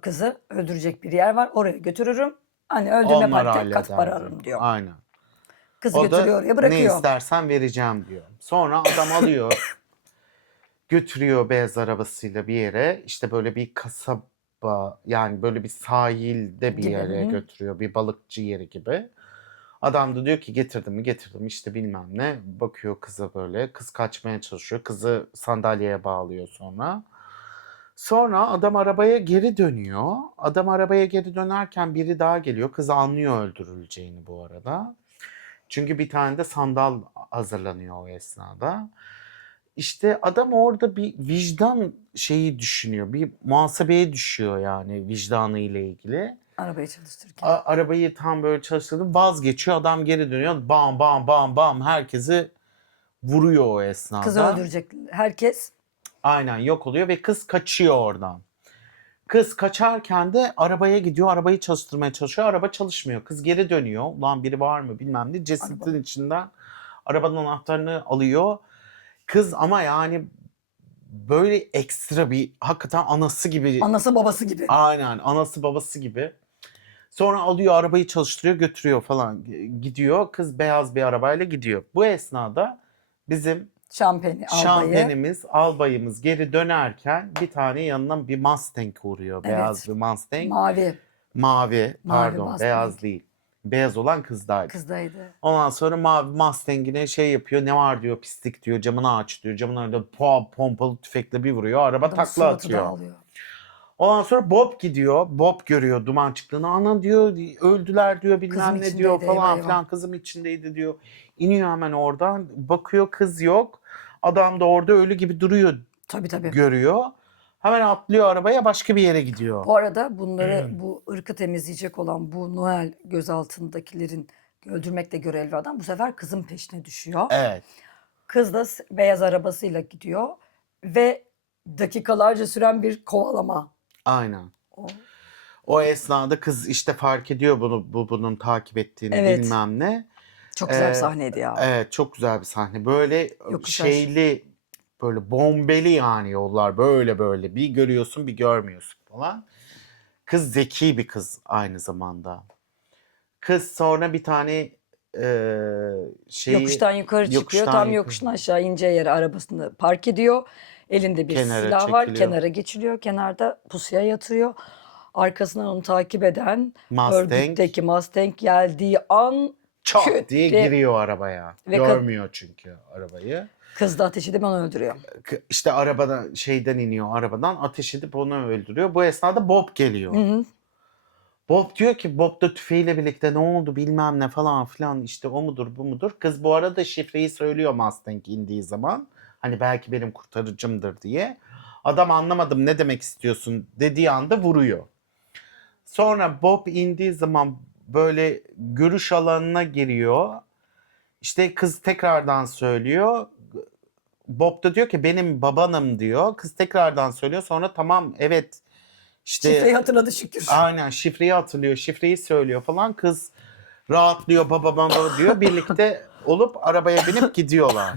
Kızı öldürecek bir yer var, oraya götürürüm. Hani öldürme Onlar parayı kat halleder para diyor. alırım diyor. Aynen. Kızı O götürüyor da oraya ne bırakıyor. istersen vereceğim diyor. Sonra adam alıyor, götürüyor beyaz arabasıyla bir yere. İşte böyle bir kasaba, yani böyle bir sahilde bir Gibi, yere götürüyor. Bir balıkçı yeri gibi. Adam da diyor ki getirdim mi getirdim işte bilmem ne. Bakıyor kıza böyle. Kız kaçmaya çalışıyor. Kızı sandalyeye bağlıyor sonra. Sonra adam arabaya geri dönüyor. Adam arabaya geri dönerken biri daha geliyor. Kız anlıyor öldürüleceğini bu arada. Çünkü bir tane de sandal hazırlanıyor o esnada. İşte adam orada bir vicdan düşünüyor. Bir muhasebeye düşüyor yani vicdanı ile ilgili. Arabayı çalıştırırken. Arabayı tam böyle çalıştırdı. Vazgeçiyor. Adam geri dönüyor. Bam bam bam bam herkesi vuruyor o esnada. Kızı öldürecek herkes. Aynen yok oluyor ve kız kaçıyor oradan. Kız kaçarken de arabaya gidiyor. Arabayı çalıştırmaya çalışıyor. Araba çalışmıyor. Kız geri dönüyor. Ulan biri var mı bilmem ne. Cesetin içinden arabanın anahtarını alıyor. Kız ama yani böyle ekstra bir hakikaten anası gibi. Anası babası gibi. Aynen anası babası gibi. Sonra alıyor arabayı çalıştırıyor götürüyor falan gidiyor. Kız beyaz bir arabayla gidiyor. Bu esnada bizim Şampeni, albayı. şampenimiz, albayımız geri dönerken bir tane yanına bir Mustang uğruyor. Beyaz Evet. bir Mustang. Mavi Mavi pardon Mustang. beyaz değil. Beyaz olan kızdaydı. kızdaydı. Ondan sonra mavi Mustang'ine şey yapıyor. Ne var diyor pislik diyor. Camını aç diyor. Camın önünde pompalı tüfekle bir vuruyor. Araba Adamın takla suratı atıyor. dağılıyor. Ondan sonra Bob gidiyor. Bob görüyor duman çıktığını. Ana diyor öldüler diyor bilmem Kızım ne diyor içindeydi, falan eyvah, filan. Kızım içindeydi diyor. İniyor hemen oradan. Bakıyor kız yok. Adam da orada ölü gibi duruyor Tabii. görüyor. Hemen atlıyor arabaya başka bir yere gidiyor. Bu arada bunları bu ırkı temizleyecek olan bu Noel gözaltındakilerin öldürmekle görevli adam bu sefer kızın peşine düşüyor. Evet. Kız da beyaz arabasıyla gidiyor ve dakikalarca süren bir kovalama. Aynen. O. O esnada kız işte fark ediyor bunun takip ettiğini Evet. bilmem ne. Çok güzel bir Ee, sahneydi ya. Evet çok güzel bir sahne. Böyle Yokuş şeyli böyle bombeli yani yollar böyle bir görüyorsun bir görmüyorsun falan. Kız zeki bir kız aynı zamanda. Kız sonra bir tane şeyi Yokuştan yukarı çıkıyor. yokuştan Tam yukarı- yokuşun aşağı ineceği yere arabasını park ediyor. Elinde bir Kenara silah var. çekiliyor. Kenara geçiliyor. Kenarda pusuya yatıyor. Arkasından onu takip eden Mustang örgütteki Mustang geldiği an çat küt diye diye- giriyor arabaya. Ve Görmüyor çünkü arabayı. kız da ateş edip onu öldürüyor. İşte arabadan şeyden iniyor arabadan ateş edip onu öldürüyor. Bu esnada Bob geliyor. Hı. Bob diyor ki Bob da tüfeğiyle birlikte ne oldu bilmem ne falan filan işte o mudur bu mudur. Kız bu arada şifreyi söylüyor Mustang indiği zaman. Hani belki benim kurtarıcımdır diye. Adam anlamadım ne demek istiyorsun dediği anda vuruyor. Sonra Bob indiği zaman böyle görüş alanına giriyor. İşte kız tekrardan söylüyor. Bob da diyor ki benim babanım diyor. Kız tekrardan söylüyor. Sonra tamam evet işte Şifreyi hatırladı şükür. aynen şifreyi hatırlıyor. Şifreyi söylüyor falan. Kız rahatlıyor baba diyor. Birlikte olup arabaya binip gidiyorlar.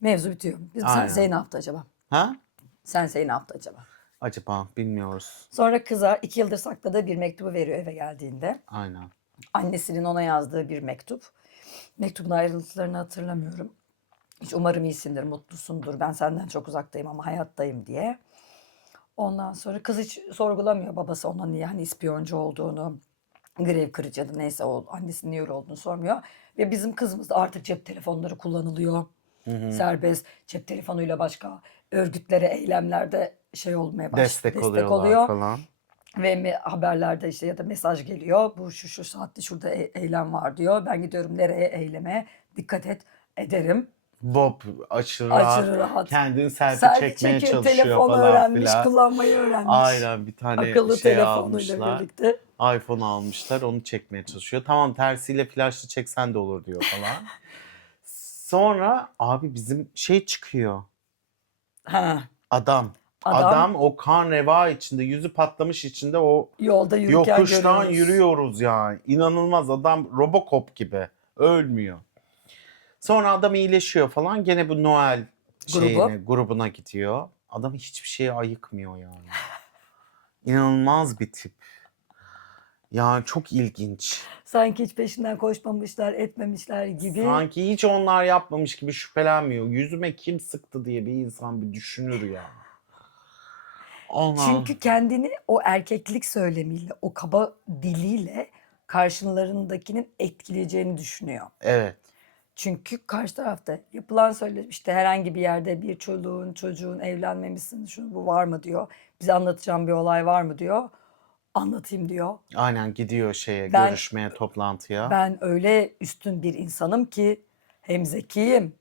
Mevzu bitiyor. Aynen. Sensei ne yaptı acaba? Ha? Sensei ne yaptı acaba? Acaba bilmiyoruz. Sonra kıza 2 yıldır sakladığı bir mektubu veriyor eve geldiğinde. Aynen. Annesinin ona yazdığı bir mektup. Mektubun ayrıntılarını hatırlamıyorum. Hiç umarım iyisindir, mutlusundur. Ben senden çok uzaktayım ama hayattayım diye. Ondan sonra kız hiç sorgulamıyor babası ona niye hani ispiyoncu olduğunu, grev kırıcı neyse o annesinin niye öyle olduğunu sormuyor. Ve bizim kızımız da artık cep telefonları kullanılıyor. Serbest cep telefonuyla başka örgütlere, eylemlerde şey olmaya başladı. Destek oluyorlar falan. Ve haberlerde işte ya da mesaj geliyor. Bu şu saatte şurada eylem var diyor. Ben gidiyorum nereye eyleme dikkat et ederim. Bob aşırı Aşırı rahat. rahat. Kendini selfie Selfie çekmeye çekiyor, çalışıyor telefonu falan öğrenmiş, filan. kullanmayı öğrenmiş. Aynen bir tane Akıllı şey telefonuyla almışlar. birlikte. iPhone almışlar onu çekmeye çalışıyor. Tamam tersiyle flaşlı çeksen de olur diyor falan. Sonra abi bizim şey çıkıyor. Ha, Adam o kan reva içinde yüzü patlamış içinde o yolda yürürken yokuştan görüyoruz. yürüyoruz yani. İnanılmaz adam Robocop gibi ölmüyor. Sonra adam iyileşiyor falan gene bu Noel grubuna gidiyor. Adam hiçbir şeye ayıkmıyor yani. İnanılmaz bir tip. Yani çok ilginç. Sanki hiç peşinden koşmamışlar, etmemişler gibi. Sanki hiç onlar yapmamış gibi şüphelenmiyor. Yüzüme kim sıktı diye bir insan bir düşünür ya. Çünkü kendini o erkeklik söylemiyle, o kaba diliyle karşılarındakinin etkileyeceğini düşünüyor. Evet. Çünkü karşı tarafta yapılan işte herhangi bir yerde bir çocuğun evlenmemişsin şunu bu var mı diyor. Bize anlatacağım bir olay var mı diyor. Anlatayım diyor. Aynen gidiyor Ben- görüşmeye, toplantıya. Ben öyle üstün bir insanım ki hem zekiyim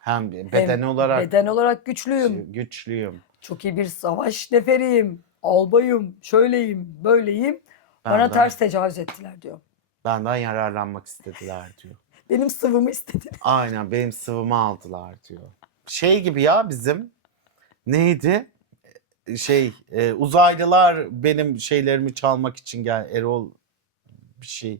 Hem hem beden olarak güçlüyüm. güçlüyüm. Çok iyi bir savaş neferiyim. Albayım, şöyleyim, böyleyim. Bana Benden- ters tecavüz ettiler diyor. Benden yararlanmak istediler diyor. Benim sıvımı istedi. Aynen benim sıvımı aldılar diyor. Şey gibi ya bizim neydi? Uzaylılar benim şeylerimi çalmak için Erol bir şey.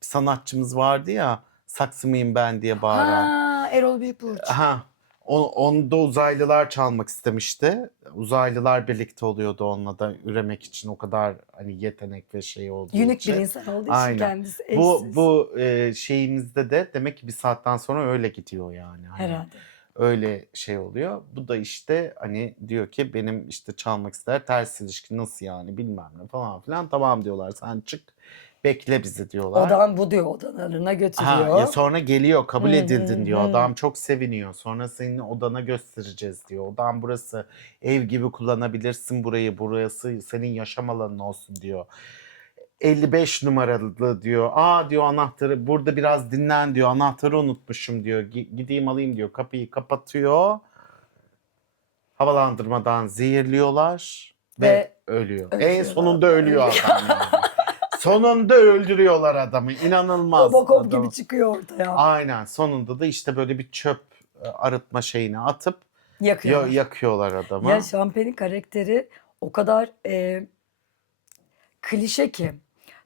Bir sanatçımız vardı ya saksı mıyım ben diye bağıran. Ha, Erol Büyükburç. Ha Onu da uzaylılar çalmak istemişti. Uzaylılar birlikte oluyordu onunla da üremek için, o kadar hani yetenek ve şey olduğu Unik bir için. insan olduğu için Aynen. kendisi eşsiz. Bu şeyimizde de demek ki bir saatten sonra öyle gidiyor yani. Hani Herhalde. öyle şey oluyor. Bu da işte hani diyor ki benim işte çalmak ister, ters ilişki nasıl yani bilmem ne falan filan. Tamam diyorlar, sen çık bekle bizi diyorlar. Odan bu diyor, odalarına Ha, götürüyor. ya sonra geliyor, kabul Hı edildin hı diyor. hı. Adam çok seviniyor. Sonra senin odana göstereceğiz diyor. Odan burası, ev gibi kullanabilirsin burayı. Burası senin yaşam alanın olsun diyor. 55 numaralı diyor. Aa diyor, anahtarı burada biraz dinlen diyor. Anahtarı unutmuşum diyor. Gideyim alayım diyor. Kapıyı kapatıyor. Havalandırmadan zehirliyorlar ve ölüyor. En öldürüyorlar. sonunda ölüyor adam yani. Sonunda öldürüyorlar adamı. İnanılmaz Robocop adam. gibi çıkıyor ortaya. Aynen, sonunda da işte böyle bir çöp arıtma şeyine atıp Yakıyorlar. yakıyorlar adamı. Ya Champagne'in karakteri o kadar klişe ki.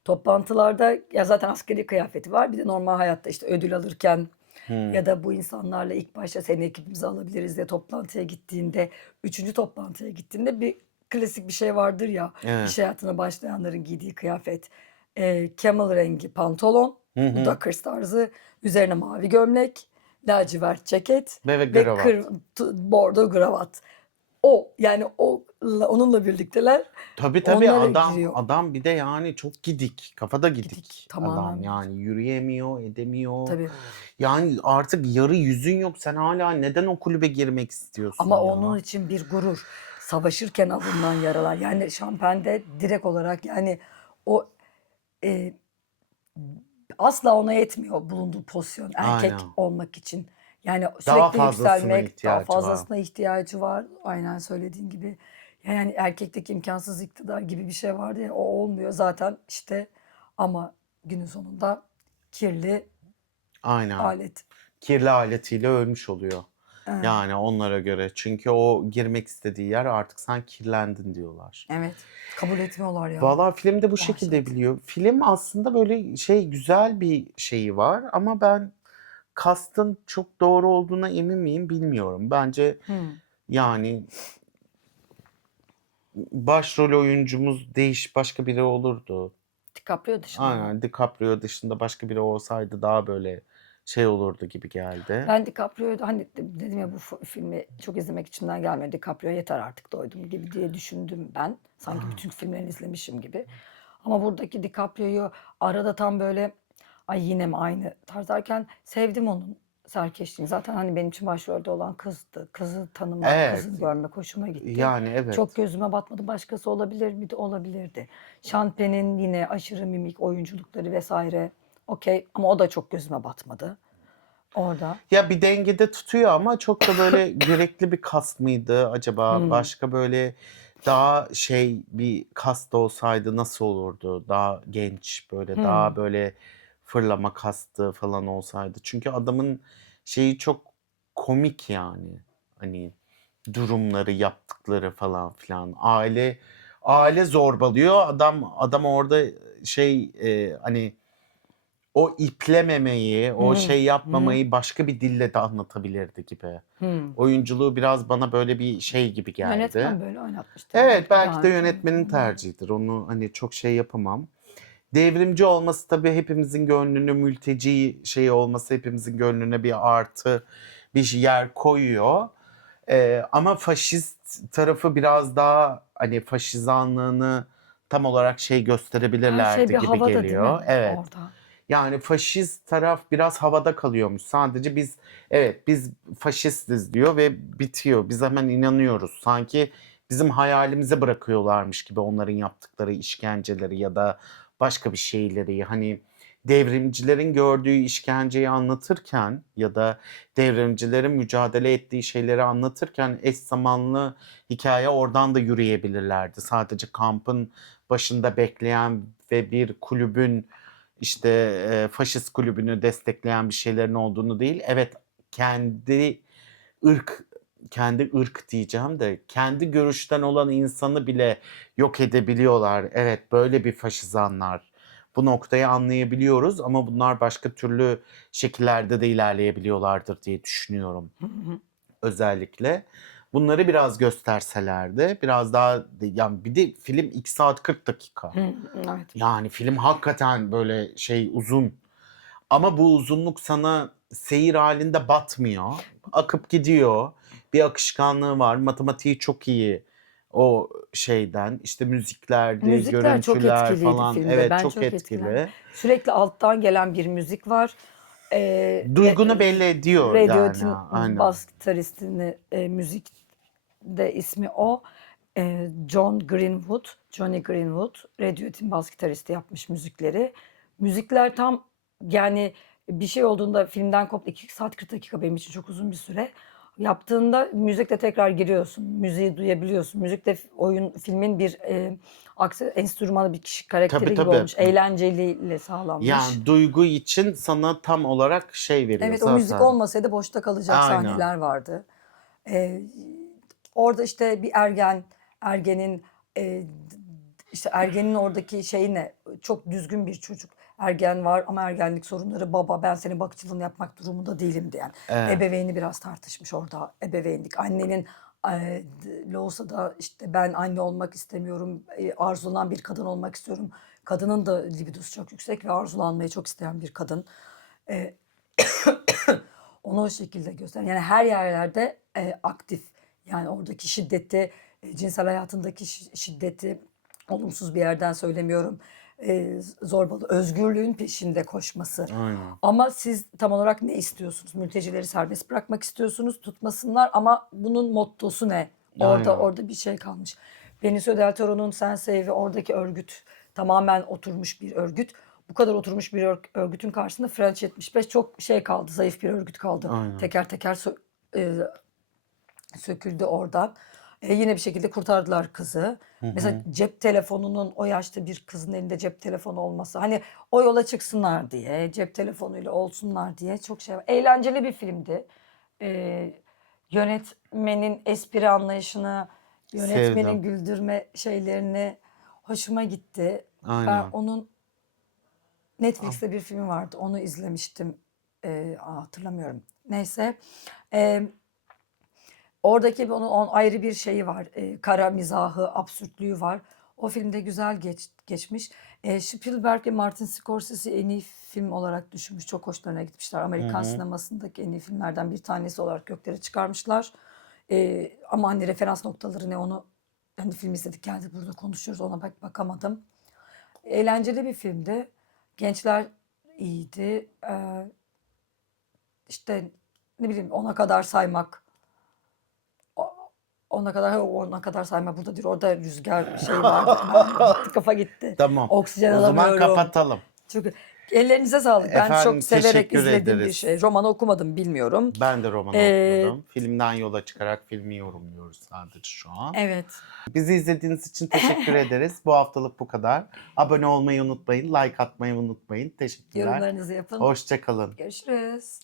Toplantılarda ya zaten askeri kıyafeti var. Bir de normal hayatta işte ödül alırken ya da bu insanlarla ilk başta seni ekibimize alabiliriz diye toplantıya gittiğinde, 3. toplantıya gittiğinde bir klasik bir şey vardır ya. Evet. İş hayatına başlayanların giydiği kıyafet. Camel rengi pantolon, bu Dockers tarzı, üzerine mavi gömlek, lacivert ceket Ve ve kravat. bordo kravat. O yani onunla birlikteler. Tabii Onlara adam giriyor. adam bir de yani çok gidik. Kafada gidik Gidik, tamamen adam. gidik. Yani yürüyemiyor, edemiyor. Tabii. Yani artık yarı yüzün yok. Sen hala neden o kulübe girmek istiyorsun Ama ya? onun için bir gurur. Savaşırken alınan yaralar. Yani Champagne'de direkt olarak yani o e, asla ona yetmiyor bulunduğu pozisyon erkek Aynen. olmak için. Yani Daha sürekli fazlasına yükselmek, daha ihtiyacı var. fazlasına ihtiyacı var. Aynen söylediğin gibi. Yani erkekteki imkansız iktidar gibi bir şey vardı ya, o olmuyor zaten işte, ama günün sonunda kirli Aynen. alet. Kirli aletiyle ölmüş oluyor. Evet. Yani onlara göre. Çünkü o girmek istediği yer, artık sen kirlendin diyorlar. Evet. Kabul etmiyorlar ya. Valla filmde bu şekilde Dehşet. biliyor. Film aslında böyle şey, güzel bir şeyi var ama ben cast'ın çok doğru olduğuna emin miyim bilmiyorum. Bence yani başrol oyuncumuz başka biri olurdu. DiCaprio dışında mı? Aynen, DiCaprio dışında başka biri olsaydı daha böyle şey olurdu gibi geldi. Ben DiCaprio'yu hani dedim ya, bu filmi çok izlemek içimden gelmiyor. DiCaprio yeter artık, doydum gibi diye düşündüm ben. Sanki bütün filmlerini izlemişim gibi. Ama buradaki DiCaprio'yu arada tam böyle ay yine mi aynı tarz derken sevdim onun serkeşliğini. Zaten hani benim için başrolde olan kızdı. Kızı tanımak, Evet. kızı görmek hoşuma gitti. Yani evet. Çok gözüme batmadı. Başkası olabilir miydi? Olabilirdi. Sean Penn'in yine aşırı mimik oyunculukları vesaire. Okey, ama o da çok gözüme batmadı orada. Ya bir dengede tutuyor ama çok da böyle gerekli bir kast mıydı acaba? Başka böyle daha şey bir kast olsaydı nasıl olurdu? Daha genç, böyle daha böyle fırlama kastı falan olsaydı. Çünkü adamın şeyi çok komik yani. Hani durumları, yaptıkları falan filan. Aile zorbalıyor. Adam orada şey hani o iplememeyi, o şey yapmamayı başka bir dille de anlatabilirdi gibi. Oyunculuğu biraz bana böyle bir şey gibi geldi. Yönetmen böyle oynatmıştı. Evet, belki daha de önce. yönetmenin tercihidir. Onu hani çok şey yapamam. Devrimci olması tabii hepimizin gönlünü, mülteci şeyi olması hepimizin gönlüne bir artı bir yer koyuyor. Ama faşist tarafı biraz daha hani faşizanlığını tam olarak şey Her şey gösterebilirlerdi bir gibi havada değil geliyor. mi Evet. orada? Yani faşist taraf biraz havada kalıyormuş. Sadece biz faşistiz diyor ve bitiyor. Biz hemen inanıyoruz. Sanki bizim hayalimize bırakıyorlarmış gibi onların yaptıkları işkenceleri ya da başka bir şeyleri. Hani devrimcilerin gördüğü işkenceyi anlatırken ya da devrimcilerin mücadele ettiği şeyleri anlatırken eş zamanlı hikaye oradan da yürüyebilirlerdi. Sadece kampın başında bekleyen ve bir kulübün işte faşist kulübünü destekleyen bir şeylerin olduğunu değil. Evet, kendi ırk kendi ırk diyeceğim de kendi görüşten olan insanı bile yok edebiliyorlar. Evet, böyle bir faşizanlar. Bu noktayı anlayabiliyoruz ama bunlar başka türlü şekillerde de ilerleyebiliyorlardır diye düşünüyorum. özellikle. Bunları biraz gösterselerdi. Biraz daha yani bir de film 2 saat 40 dakika. Evet. Yani film hakikaten böyle uzun. Ama bu uzunluk sana seyir halinde batmıyor. Akıp gidiyor. Bir akışkanlığı var. Matematiği çok iyi. O şeyden işte müziklerdi, Müzikler çok görüntüler etkiliydi falan. filmde. Evet Ben çok çok etkilendim. etkili. Sürekli alttan gelen bir müzik var. Duygunu belli ediyor yani. Radiohead'in Aynen. bas gitaristini müzikte ismi o. Johnny Greenwood. Radiohead'in bas gitaristi yapmış müzikleri. Müzikler tam yani bir şey olduğunda filmden koptu. 2 saat 40 dakika benim için çok uzun bir süre. Yaptığında müzikle tekrar giriyorsun. Müziği duyabiliyorsun. Müzikle filmin bir aksi enstrümanı bir kişi karakteri Tabii gibi tabii. olmuş. Eğlenceliyle sağlanmış. Yani duygu için sana tam olarak veriyor Evet, o zaten. müzik olmasaydı boşta kalacak Aynen. sahneler vardı. Orada işte bir ergenin işte ergenin oradaki şeyi ne? Çok düzgün bir çocuk. Ergen var ama ergenlik sorunları, baba ben senin bakıcılığını yapmak durumunda değilim diyen. Evet. Ebeveyni biraz tartışmış orada. Ebeveynlik. Annenin olsa da işte ben anne olmak istemiyorum. Arzulanan bir kadın olmak istiyorum. Kadının da libidosu çok yüksek ve arzulanmayı çok isteyen bir kadın. E, Onu o şekilde göster. Yani her yerlerde aktif. Yani oradaki şiddeti, cinsel hayatındaki şiddeti olumsuz bir yerden söylemiyorum. Zorbalı, özgürlüğün peşinde koşması. Aynen. Ama siz tam olarak ne istiyorsunuz? Mültecileri serbest bırakmak istiyorsunuz, tutmasınlar ama bunun mottosu ne? Aynen. Orada bir şey kalmış. Benicio del Toro'nun Sense8'i oradaki örgüt tamamen oturmuş bir örgüt. Bu kadar oturmuş bir örgütün karşısında French 75 çok kaldı, zayıf bir örgüt kaldı. Aynen. Teker teker söküldü oradan. Yine bir şekilde kurtardılar kızı. Mesela cep telefonunun o yaşta bir kızın elinde cep telefonu olması. Hani o yola çıksınlar diye, cep telefonuyla olsunlar diye çok şey var. Eğlenceli bir filmdi. Yönetmenin espri anlayışını, yönetmenin Sevdim. güldürme şeylerini hoşuma gitti. Ben Aynen. onun Netflix'te bir film vardı. Onu izlemiştim. Hatırlamıyorum. Neyse. Oradaki onun ayrı bir şeyi var. Kara mizahı, absürtlüğü var. O filmde güzel geçmiş. Spielberg ve Martin Scorsese en iyi film olarak düşünmüş. Çok hoşlarına gitmişler. Amerikan sinemasındaki en iyi filmlerden bir tanesi olarak göklere çıkarmışlar. Ama hani referans noktaları ne onu hani film izledik geldik burada konuşuyoruz ona bakamadım. Eğlenceli bir filmdi. Gençler iyiydi. İşte ne bileyim ona kadar saymak. Ona kadar sayma burada değil. Orada rüzgar vardı. Gitti kafa gitti. Tamam. Oksijen O zaman alamıyorum. kapatalım. Çünkü ellerinize sağlık. Ben Efendim, çok severek teşekkür izlediğim bir ederiz. şey. Romanı okumadım bilmiyorum. Ben de romanı okumadım. Filmden yola çıkarak filmi yorumluyoruz sadece şu an. Evet. Bizi izlediğiniz için teşekkür ederiz. Bu haftalık bu kadar. Abone olmayı unutmayın. Like atmayı unutmayın. Teşekkürler. Yorumlarınızı yapın. Hoşça kalın. Görüşürüz.